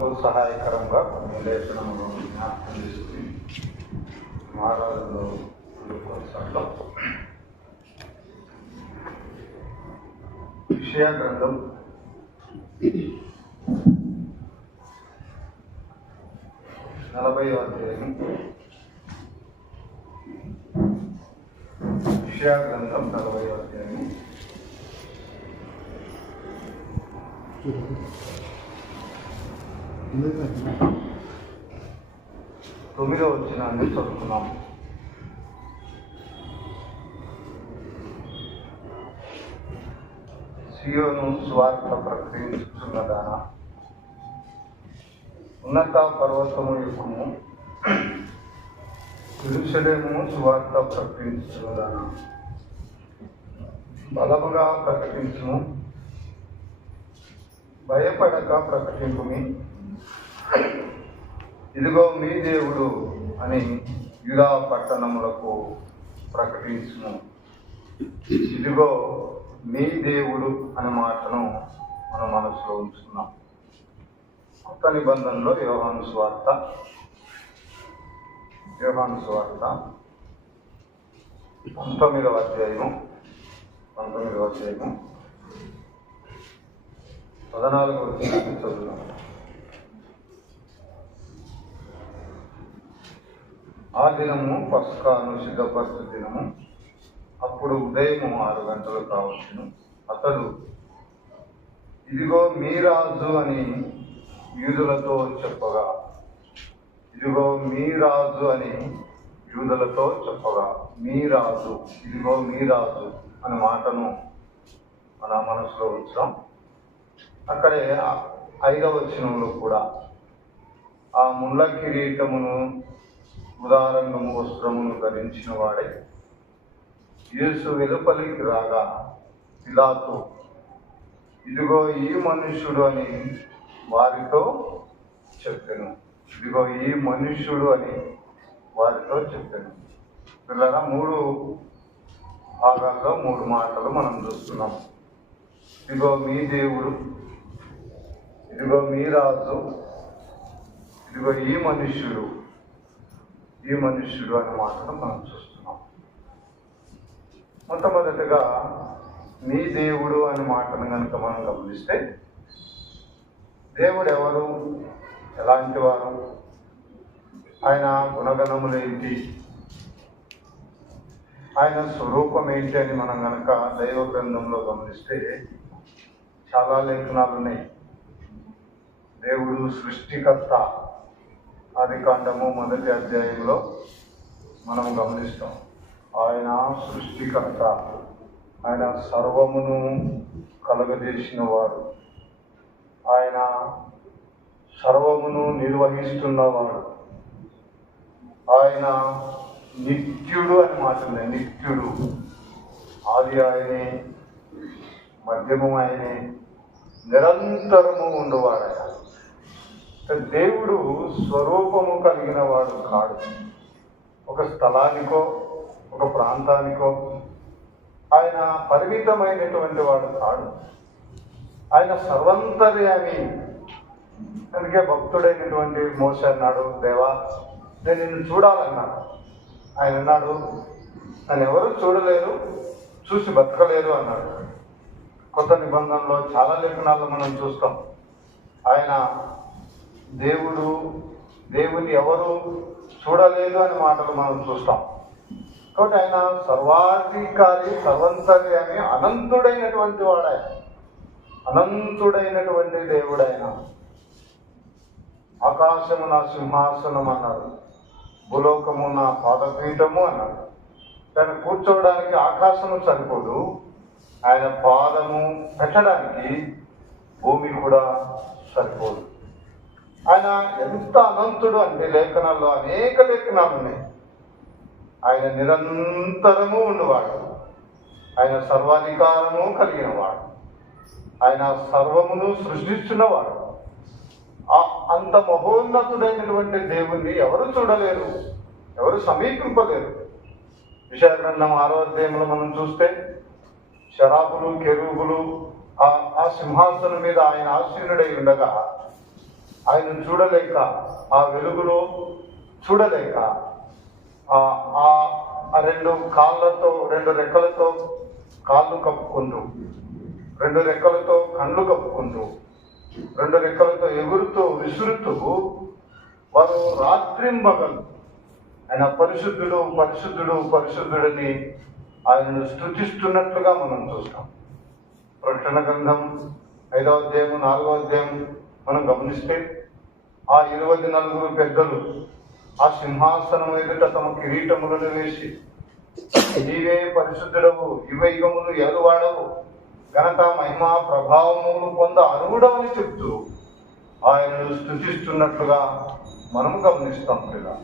మనకు సహాయకరంగా కొన్ని లేఖనములు జ్ఞాపకం చేసుకుని మహారాజులో కొనసాగుతాం. యెషయా గ్రంథం 40వ అధ్యాయం. యెషయా గ్రంథం 40వ అధ్యాయం 9వ వచనాన్ని చదువుతున్నాం. సియోను సువార్త ప్రకటించుచున్నదానా, ఉన్నత పర్వతము ఎక్కుము, యెరూషలేము సువార్త ప్రకటించుచున్నదానా, బలముగా ప్రకటించుము, భయపడక ప్రకటింపుమి, ఇదిగో మీ దేవుడు అని యూదా పట్టణములకు ప్రకటించుము. ఇదిగో మీ దేవుడు అనే మాటను మన మనసులో ఉంచుకున్నాం. కొత్త నిబంధనలో యోహాను సువార్త 19వ అధ్యాయము 14వ వచనాన్ని చదువుదాం. ఆ దినము పస్కాను సిద్ధపరచు దినము. అప్పుడు ఉదయం 6 గంటలు కావచ్చును. అతడు ఇదిగో మీ రాజు అని యూదులతో చెప్పగా, ఇదిగో మీ రాజు అని యూదులతో చెప్పగా, మీ రాజు, ఇదిగో మీ రాజు అనే మాటను మన మనసులో ఉంచాం. అక్కడే 5వ వచనంలో కూడా ఆ ముళ్ళ కిరీటమును ఉదారంగము వస్త్రమును ధరించిన వాడే యేసు వెలుపలికి రాగా పిలాతు ఇదిగో ఈ మనుష్యుడు అని వారితో చెప్పెను. ఇదిగో ఈ మనుష్యుడు అని వారితో చెప్పాను. పిల్లరా, 3 భాగాల్లో 3 మాటలు మనం చూస్తున్నాం. ఇదిగో మీ దేవుడు, ఇదిగో మీ రాజు, ఇదిగో ఈ మనుష్యుడు అనే మాటను మనం చూస్తున్నాం. మొట్టమొదటిగా మీ దేవుడు అనే మాటను కనుక మనం గమనిస్తే, దేవుడు ఎవరు, ఎలాంటి వారు, ఆయన గుణగణములు ఏంటి, ఆయన స్వరూపం ఏంటి అని మనం కనుక దైవ గ్రంథంలో గమనిస్తే చాలా లేఖనాలు ఉన్నాయి. దేవుడు సృష్టికర్త, ఆదికాండము 1వ అధ్యాయంలో మనం గమనిస్తాం. ఆయన సృష్టికర్త, ఆయన సర్వమును కలుగజేసిన వాడు, ఆయన సర్వమును నిర్వహిస్తున్నవాడు, ఆయన నిత్యుడు అని మాట ఉంది. నిత్యుడు, ఆది ఆయనే, మధ్యము ఆయనే, నిరంతరము ఉండువాడు. దేవుడు స్వరూపము కలిగిన వాడు కాడు. ఒక స్థలానికో ఒక ప్రాంతానికో ఆయన పరిమితమైనటువంటి వాడు కాడు. ఆయన సర్వంతర్యామి. అందుకే భక్తుడైనటువంటి మోషే అన్నాడు, దేవా నేను నిన్ను చూడాలన్నాడు. ఆయన అన్నాడు, నన్ను ఎవరు చూడలేరు, చూసి బతకలేరు అన్నాడు. కొత్త నిబంధనలో చాలా లేఖనాల్లో మనం చూస్తాం. ఆయన దేవుని ఎవరు చూడలేదు అనే మాటలు మనం చూస్తాం. కాబట్టి ఆయన సర్వాధికారి, సర్వంతర్యామి, అనంతుడైనటువంటి వాడు. ఆయన అనంతుడైనటువంటి దేవుడు. ఆయన ఆకాశము నా సింహాసనం అన్నాడు, భూలోకము నా పాదపీఠము అన్నాడు. ఆయన కూర్చోవడానికి ఆకాశము సరిపోదు, ఆయన పాదము పెట్టడానికి భూమి కూడా సరిపోదు. ఆయన ఎంత అనంతుడు అంటే లేఖనాల్లో అనేక లేఖనాలు ఉన్నాయి. ఆయన నిరంతరము ఉన్నవాడు, ఆయన సర్వాధికారము కలిగిన వాడు, ఆయన సర్వమును సృష్టిస్తున్నవాడు. అంత మహోన్నతుడైనటువంటి దేవుణ్ణి ఎవరు చూడలేరు, ఎవరు సమీపింపలేరు. యెషయా గ్రంథం 6వ అధ్యాయంలో మనం చూస్తే శరాపులు, కెరూబులు ఆ సింహాసనం మీద ఆయన ఆసీనుడై ఉండగా ఆయన చూడలేక, ఆ వెలుగులో చూడలేక ఆ రెండు కాళ్ళతో, రెండు రెక్కలతో కాళ్ళు కప్పుకుంటూ, రెండు రెక్కలతో కళ్ళు కప్పుకుంటూ, రెండు రెక్కలతో ఎగురుతూ విసురుతూ వారు రాత్రింబగలు ఆయన పరిశుద్ధుడు పరిశుద్ధుడు పరిశుద్ధుడని ఆయనను స్తుతిస్తున్నట్లుగా మనం చూస్తాం. ప్రకటన గ్రంథం 5వ అధ్యాయం 4వ అధ్యాయం మనం గమనిస్తే ఆ 24 పెద్దలు ఆ సింహాసనం ఎదుట తమ కిరీటములను వేసి, నీవే పరిశుద్ధుడవు, యుగములు ఏలువాడవు, ఘనత మహిమ ప్రభావములు పొంద అర్హుడవని చెప్తూ ఆయనను స్తుతిస్తున్నట్లుగా మనము గమనిస్తాం కదా.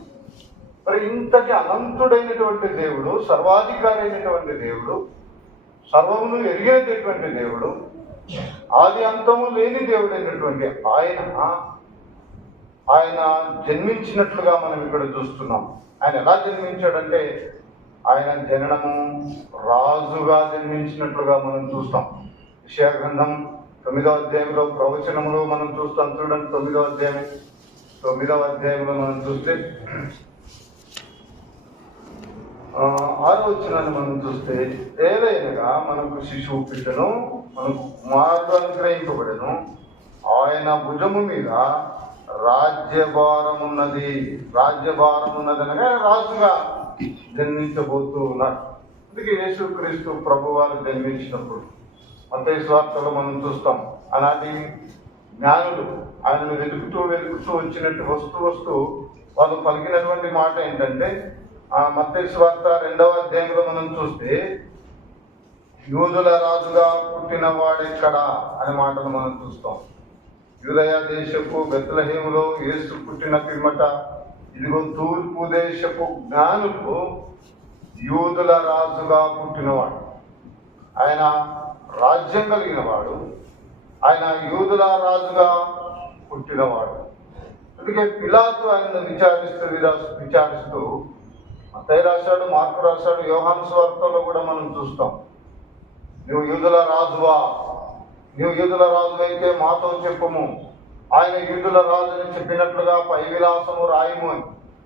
మరి ఇంతటి అనంతుడైనటువంటి దేవుడు, సర్వాధికారి అయినటువంటి దేవుడు, సర్వమును ఎరిగినటువంటి దేవుడు, ఆది అంతము లేని దేవుడైనటువంటి ఆయన జన్మించినట్లుగా మనం ఇక్కడ చూస్తున్నాం. ఆయన ఎలా జన్మించాడంటే ఆయన జననము రాజుగా జన్మించినట్లుగా మనం చూస్తాం. యెషయా గ్రంథం 9వ అధ్యాయంలో ప్రవచనములో మనం చూస్తాం. చూడండి, 9వ అధ్యాయంలో మనం చూస్తే 6వ వచనాన్ని మనం చూస్తే, ఏదైనగా మనకు శిశువు పుట్టెను, మనకు కుమారుడు అనుగ్రహింపబడెను, ఆయన భుజము మీద రాజ్యభారం ఉన్నది అనగా రాజుగా జన్మించబోతూ ఉన్నాడు. అందుకే యేసుక్రీస్తు ప్రభువారు జన్మించినప్పుడు మత్తయి సువార్తలో మనం చూస్తాం, ఆనాటి జ్ఞానులు ఆయనను వెతుకుతూ వచ్చినట్టు వస్తూ వాళ్ళు పలికినటువంటి మాట ఏంటంటే, మత్తయి సువార్త 2వ అధ్యాయంలో మనం చూస్తే, యూదుల రాజుగా పుట్టిన వాడెక్కడా అనే మాటను మనం చూస్తాం. యూదయ దేశపు బెత్లెహేములో యేసు పుట్టిన పిమ్మట ఇదిగో తూర్పు దేశపు జ్ఞానులు యూదుల రాజుగా పుట్టినవాడు, ఆయన రాజ్యం కలిగిన వాడు, ఆయన యూదుల రాజుగా పుట్టినవాడు. అందుకే పిలాతు ఆయనను విచారిస్తూ మత్తయి రాశాడు, మార్కు రాశాడు, యోహాను సువార్తలో కూడా మనం చూస్తాం, నువ్వు యూదుల రాజువా, నువ్వు యూదుల రాజు అయితే మాతో చెప్పుము, ఆయన యూదుల రాజుని చెప్పినట్లుగా పై విలాసము రాయము అని.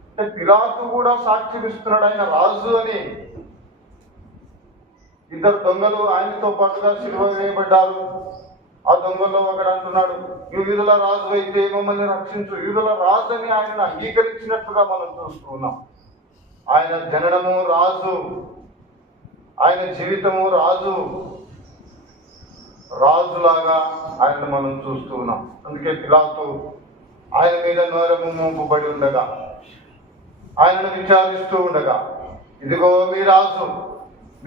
అంటే పిలాతు కూడా సాక్ష్యం ఇస్తున్నాడు ఆయన రాజు అని. ఇద్దరు దొంగలు ఆయనతో పాటుగా సిలువ వేయబడ్డారు. ఆ దొంగల్లో ఒకడు అంటున్నాడు, నువ్వు యూదుల రాజు అయితే మమ్మల్ని రక్షించు. యూదుల రాజు అని ఆయనను అంగీకరించినట్లుగా మనం చూస్తున్నాం. ఆయన జననము రాజు, ఆయన జీవితము రాజులాగా ఆయనను మనం చూస్తూ ఉన్నాం. అందుకే పిలాతు ఆయన మీద నోరము మోపబడి ఉండగా, ఆయనను విచారిస్తూ ఉండగా, ఇదిగో మీ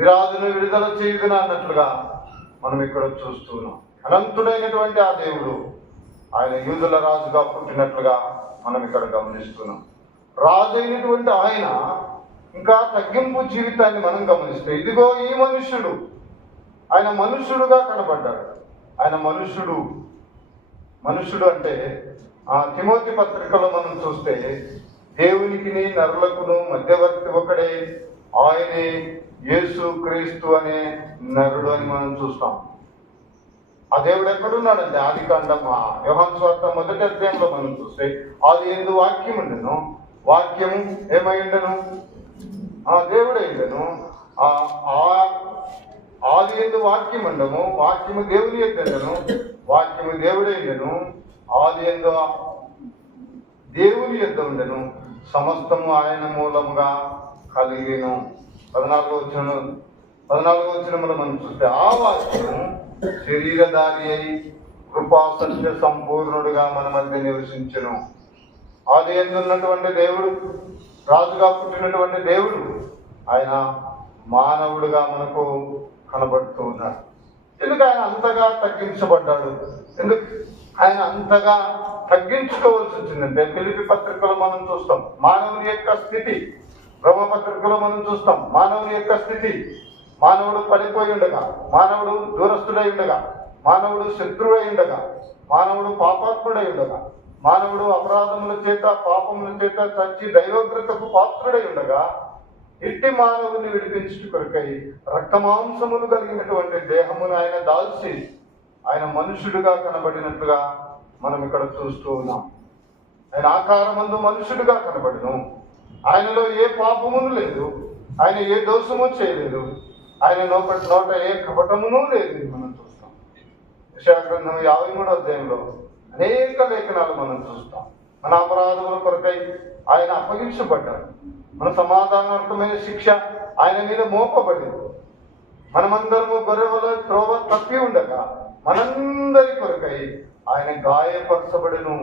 రాజును విడుదల చేయుదును అన్నట్లుగా మనం ఇక్కడ చూస్తూ ఉన్నాం. అనంతుడైనటువంటి ఆ దేవుడు ఆయన యూదుల రాజుగా పుట్టినట్లుగా మనం ఇక్కడ గమనిస్తున్నాం. రాజు అయినటువంటి ఆయన ఇంకా తగ్గింపు జీవితాన్ని మనం గమనిస్తే, ఇదిగో ఈ మనుష్యుడు, ఆయన మనుష్యుడుగా కనబడ్డాడు. ఆయన మనుష్యుడు అంటే తిమోతి పత్రికలో మనం చూస్తే, దేవునికి నరులకును మధ్యవర్తి ఒకడే, ఆయనే యేసు క్రీస్తు అనే నరుడు అని మనం చూస్తాం. ఆ దేవుడు ఎక్కడున్నాడంటే ఆది కాండం యోహాను సువార్త 1వ అధ్యాయంలో మనం చూస్తే, ఆది యందు వాక్యం ఉండెను, వాక్యము ఏమై ఉండెను, దేవుడై ఉండెను, ఆది యందు వాక్యం ఉండము, వాక్యము దేవుని యొద్దెను, వాక్యము దేవుడై ఉండెను, ఆది యందు దేవుని యొద్ద ఉండెను, సమస్తము ఆయన మూలముగా కలిగెను. 14వ వచనములో మనం చూస్తే, ఆ వాక్యము శరీరధారి అయి కృపా సత్య సంపూర్ణుడుగా మన మధ్య నివసించెను. ఆది యందు ఉన్నటువంటి దేవుడు, రాజుగా పుట్టినటువంటి దేవుడు, ఆయన మానవుడుగా మనకు కనబడుతూ ఉన్నాడు. ఎందుకు ఆయన అంతగా తగ్గించబడ్డాడు? ఎందుకు ఆయన అంతగా తగ్గించుకోవాల్సి వచ్చిందంటే, ఫిలిప్పీ పత్రికలో మనం చూస్తాం మానవుని యొక్క స్థితి, రోమపత్రికలో మనం చూస్తాం మానవుని యొక్క స్థితి. మానవుడు పడిపోయి ఉండగా, మానవుడు దూరస్తుడై ఉండగా, మానవుడు శత్రువై ఉండగా, మానవుడు పాపాత్ముడై ఉండగా, మానవుడు అపరాధముల చేత పాపముల చేత చచ్చి దైవోగ్రతకు పాత్రుడై ఉండగా, ఇట్టి మానవుని విడిపించుట కొరకై రక్తమాంసములు కలిగినటువంటి దేహమును ఆయన దాల్చి ఆయన మనుషుడుగా కనబడినట్లుగా మనం ఇక్కడ చూస్తూ ఉన్నాం. ఆయన ఆకారమందు మనుషుడిగా కనబడును. ఆయనలో ఏ పాపమును లేదు, ఆయన ఏ దోషము చేయలేదు, ఆయన నోట ఏ కపటమును లేదు. మనం చూస్తాం యెషయా గ్రంథం 53వ అధ్యాయంలో అనేక లేఖనాలు మనం చూస్తాం. మన అపరాధముల కొరకై ఆయన అప్పగించబడ్డాడు. మన సమాధానార్థమైన శిక్ష ఆయన మీద మోపబడింది. మనమందరము గొర్రెల త్రోవ తప్పి ఉండగా మనందరి కొరకై ఆయన గాయపరచబడును.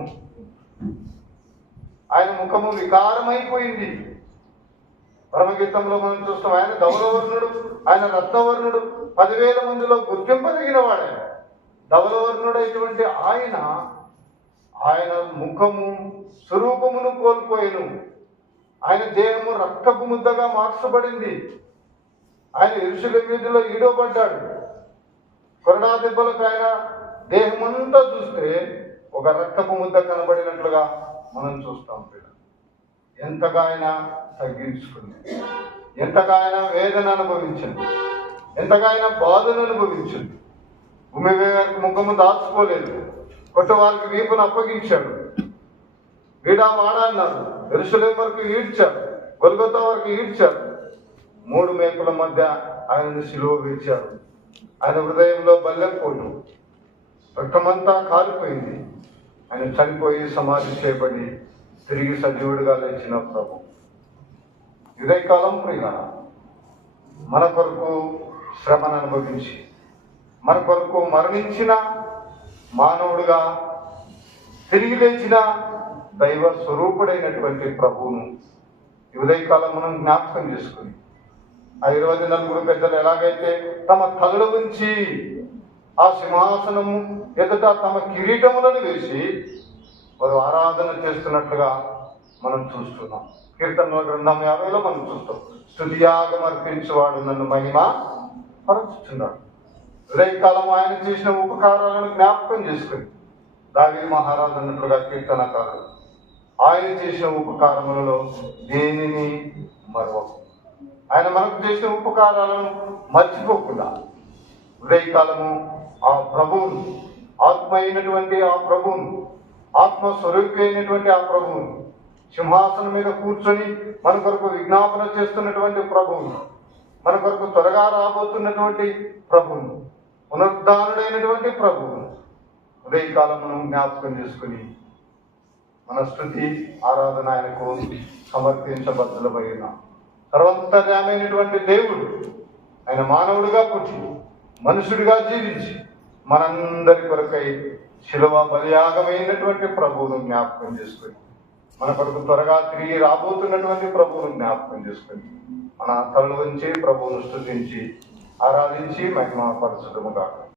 ఆయన ముఖము వికారమైపోయింది. పరమగీతంలో మనం చూస్తాం, ఆయన ధవలవర్ణుడు, ఆయన రత్నవర్ణుడు, 10,000 మందిలో గుర్తింపదగిన వాడే. ధవలవర్ణుడైనటువంటి ఆయన ముఖము స్వరూపమును కోల్పోయిను. ఆయన దేహము రక్తపు ముద్దగా మార్చబడింది. ఆయన యెరూషలేము వీధిలో ఈడవబడ్డాడు. కొరడా దెబ్బలకు ఆయన దేహమంతా చూస్తే ఒక రక్తపు ముద్ద కనబడినట్లుగా మనం చూస్తాం. ఎంతగా ఆయన తగ్గించుకుంది, ఎంతగా ఆయన వేదన అనుభవించింది, ఎంతగా ఆయన బాధను అనుభవించింది. భూమి వారికి ముఖము దాచుకోలేదు. కొత్త వారికి వీపును అప్పగించాడు. వీడా వాడా అన్నాడు. యెరూషలేము వరకు ఈడ్చాడు, గొల్గొతా వరకు ఈడ్చాడు. 3 మేకుల మధ్య ఆయనను సిలువ వేశాడు. ఆయన హృదయంలో బల్లెపోటు, రక్తమంతా కాలిపోయింది. ఆయన చనిపోయి సమాధి చేయబడి తిరిగి సజీవుడిగా లేచిన ప్రభు. ఉదయకాలం ప్రియుల మన కొరకు శ్రమను అనుభవించి మన కొరకు మరణించిన మానవుడుగా తిరిగి లేచిన దైవ స్వరూపుడైనటువంటి ప్రభువును ఉదయకాలం మనం జ్ఞాపకం చేసుకుని, ఆ 24 పెద్దలు ఎలాగైతే తమ తలలు ఉంచి ఆ సింహాసనము ఎదుట తమ కిరీటములను వేసి వారు ఆరాధన చేస్తున్నట్లుగా మనం చూస్తున్నాం. కీర్తనల గ్రంథం 50లో మనం చూస్తాం, స్తుతియాగం అర్పించేవాడు నన్ను మహిమ పరచుచున్నాడు. ఉదయకాలం ఆయన చేసిన ఉపకారాలను జ్ఞాపకం చేసుకుని దావీదు మహారాజు అన్నట్లుగా కీర్తనకారుడు ఆయన చేసిన ఉపకారములలో దేనిని మరవకు. ఆయన మనకు చేసిన ఉపకారాలను మర్చిపోకుండా ఉదయకాలము ఆ ప్రభువును, ఆత్మ అయినటువంటి ఆ ప్రభువును, ఆత్మస్వరూపి అయినటువంటి ఆ ప్రభువును, సింహాసనం మీద కూర్చొని మన కొరకు విజ్ఞాపన చేస్తున్నటువంటి ప్రభువును, మన కొరకు త్వరగా రాబోతున్నటువంటి ప్రభువును, పునరుద్ధానుడైనటువంటి ప్రభువును ఉదయకాలమును జ్ఞాపకం చేసుకుని మన స్తుతి ఆరాధన ఆయనకు సమర్పించబద్ధులమైన సర్వంతర్యామైనటువంటి దేవుడు ఆయన మానవుడిగా పుట్టి మనుషుడిగా జీవించి మనందరి కొరకై శిలువ బలియాగమైనటువంటి ప్రభువును జ్ఞాపకం చేసుకుని మన కొరకు త్వరగా తిరిగి రాబోతున్నటువంటి ప్రభువును జ్ఞాపకం చేసుకుని మన తలలు వంచి ప్రభువును స్తుతించి ఆరాధించి మహిమపరచుదుముగాక.